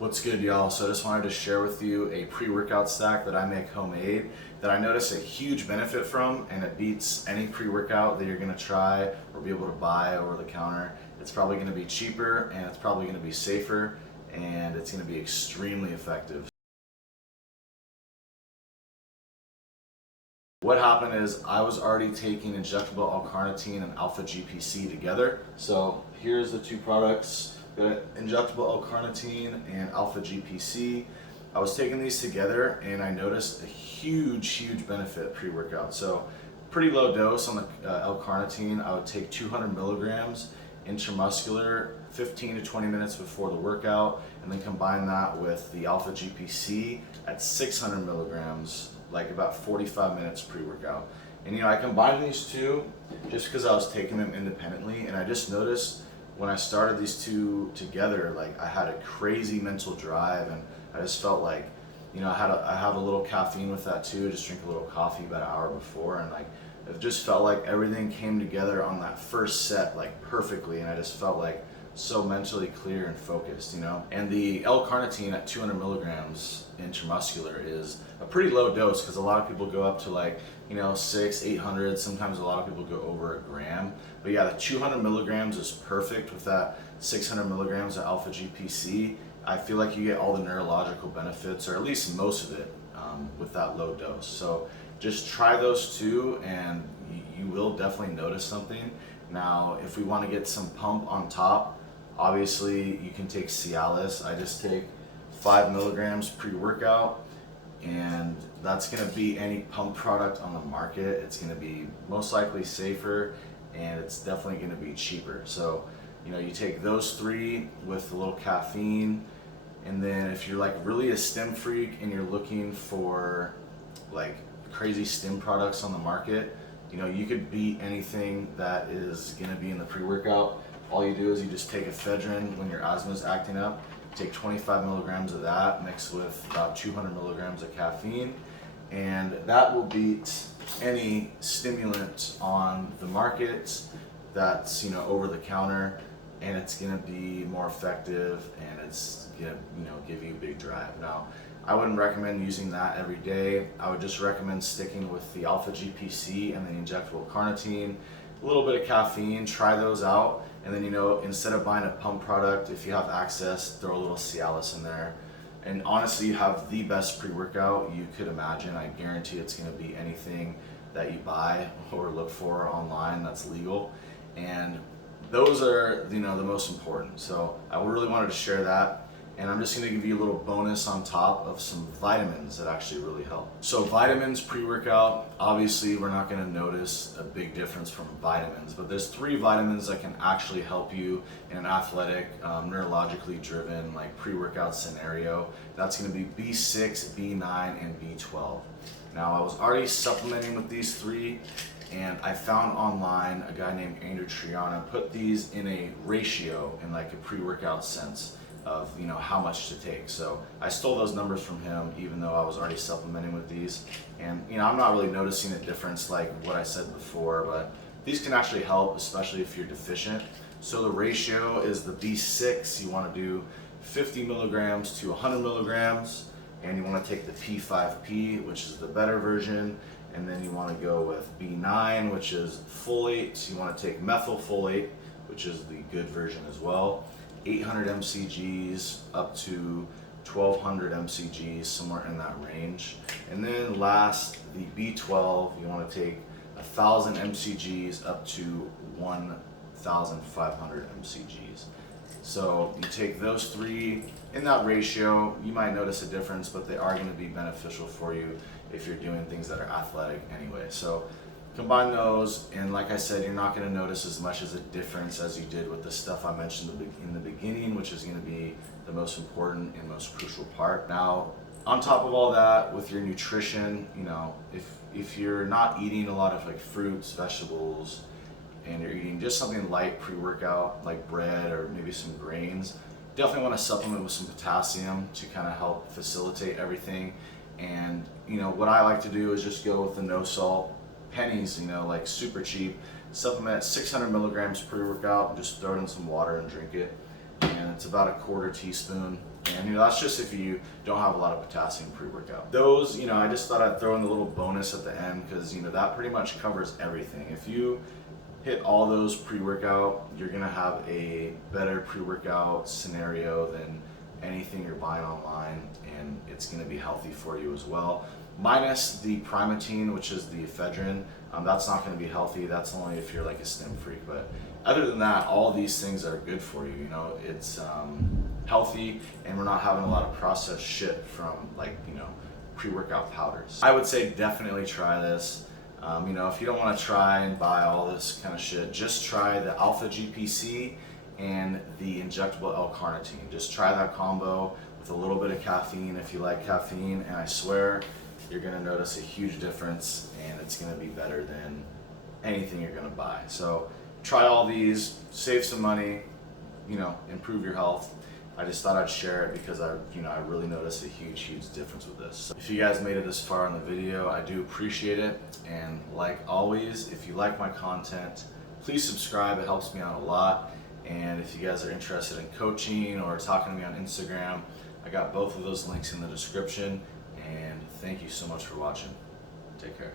What's good, y'all? So I just wanted to share with you a pre-workout stack that I make homemade that I notice a huge benefit from, and it beats any pre-workout that you're gonna try or be able to buy over the counter. It's probably gonna be cheaper, and it's probably gonna be safer, and it's gonna be extremely effective. What happened is I was already taking Injectable L-Carnitine and Alpha-GPC together. So here's the two products. Got Injectable L-Carnitine and Alpha-GPC. I was taking these together and I noticed a huge benefit pre-workout. So pretty low dose on the L-Carnitine. I would take 200 milligrams intramuscular 15 to 20 minutes before the workout, and then combine that with the Alpha-GPC at 600 milligrams, like about 45 minutes pre-workout. And I combined these two just because I was taking them independently, and I just noticed when I started these two together, like I had a crazy mental drive, and I just felt like, I had a little caffeine with that too. Just drink a little coffee about an hour before, and like it just felt like everything came together on that first set like perfectly, and I just felt like so mentally clear and focused, And the L-Carnitine at 200 milligrams intramuscular is a pretty low dose because a lot of people go up to like, 600, 800, sometimes a lot of people go over a gram. But yeah, the 200 milligrams is perfect with that 600 milligrams of Alpha-GPC. I feel like you get all the neurological benefits, or at least most of it, with that low dose. So just try those two and you will definitely notice something. Now, if we want to get some pump on top, obviously you can take Cialis. I just take 5 milligrams pre-workout, and that's going to beat any pump product on the market. It's going to be most likely safer, and it's definitely going to be cheaper. So, you take those three with a little caffeine, and then if you're like really a stim freak and you're looking for like crazy stim products on the market, you could beat anything that is going to be in the pre-workout. All you do is you just take Ephedrine when your asthma is acting up. Take 25 milligrams of that mixed with about 200 milligrams of caffeine, and that will beat any stimulant on the market that's over the counter, and it's going to be more effective, and it's going to give you a big drive. Now, I wouldn't recommend using that every day. I would just recommend sticking with the Alpha-GPC and the Injectable Carnitine, a little bit of caffeine. Try those out, and then instead of buying a pump product, if you have access, throw a little Cialis in there. And honestly, you have the best pre-workout you could imagine. I guarantee it's going to be anything that you buy or look for online that's legal, and those are the most important. So I really wanted to share that. And I'm just going to give you a little bonus on top of some vitamins that actually really help. So vitamins pre-workout, obviously we're not going to notice a big difference from vitamins, but there's 3 vitamins that can actually help you in an athletic, neurologically driven like pre-workout scenario. That's going to be B6, B9, and B12. Now, I was already supplementing with these 3, and I found online a guy named Andrew Triana put these in a ratio in like a pre-workout sense of how much to take. So I stole those numbers from him, even though I was already supplementing with these, and I'm not really noticing a difference like what I said before, but these can actually help, especially if you're deficient. So the ratio is the B6, you want to do 50 milligrams to 100 milligrams, and you want to take the P5P, which is the better version, and then you want to go with B9, which is folate. You want to take methylfolate, which is the good version as well. 800 mcgs up to 1200 mcgs, somewhere in that range. And then last, the B12, you want to take 1000 mcgs up to 1500 mcgs. So you take those 3 in that ratio. You might notice a difference, but they are going to be beneficial for you if you're doing things that are athletic anyway. So combine those, and like I said, you're not going to notice as much as a difference as you did with the stuff I mentioned in the beginning, which is going to be the most important and most crucial part. Now, on top of all that, with your nutrition, if you're not eating a lot of like fruits, vegetables, and you're eating just something light pre-workout like bread or maybe some grains, definitely want to supplement with some potassium to kind of help facilitate everything. And what I like to do is just go with the NoSalt pennies, like super cheap. Supplement at 600 milligrams pre-workout, and just throw it in some water and drink it. And it's about a 1/4 teaspoon And that's just if you don't have a lot of potassium pre-workout. Those, I just thought I'd throw in the little bonus at the end because that pretty much covers everything. If you hit all those pre-workout, you're gonna have a better pre-workout scenario than anything you're buying online, and it's gonna be healthy for you as well. Minus the Primatene, which is the ephedrine. That's not gonna be healthy. That's only if you're like a stim freak. But other than that, all these things are good for you. It's healthy, and we're not having a lot of processed shit from pre-workout powders. I would say definitely try this. If you don't want to try and buy all this kind of shit, just try the Alpha-GPC and the Injectable L-Carnitine. Just try that combo with a little bit of caffeine if you like caffeine, and I swear you're gonna notice a huge difference, and it's gonna be better than anything you're gonna buy. So try all these, save some money, improve your health. I just thought I'd share it because I really noticed a huge difference with this. So if you guys made it this far in the video, I do appreciate it. And like always, if you like my content, please subscribe. It helps me out a lot. And if you guys are interested in coaching or talking to me on Instagram, I got both of those links in the description. And thank you so much for watching. Take care.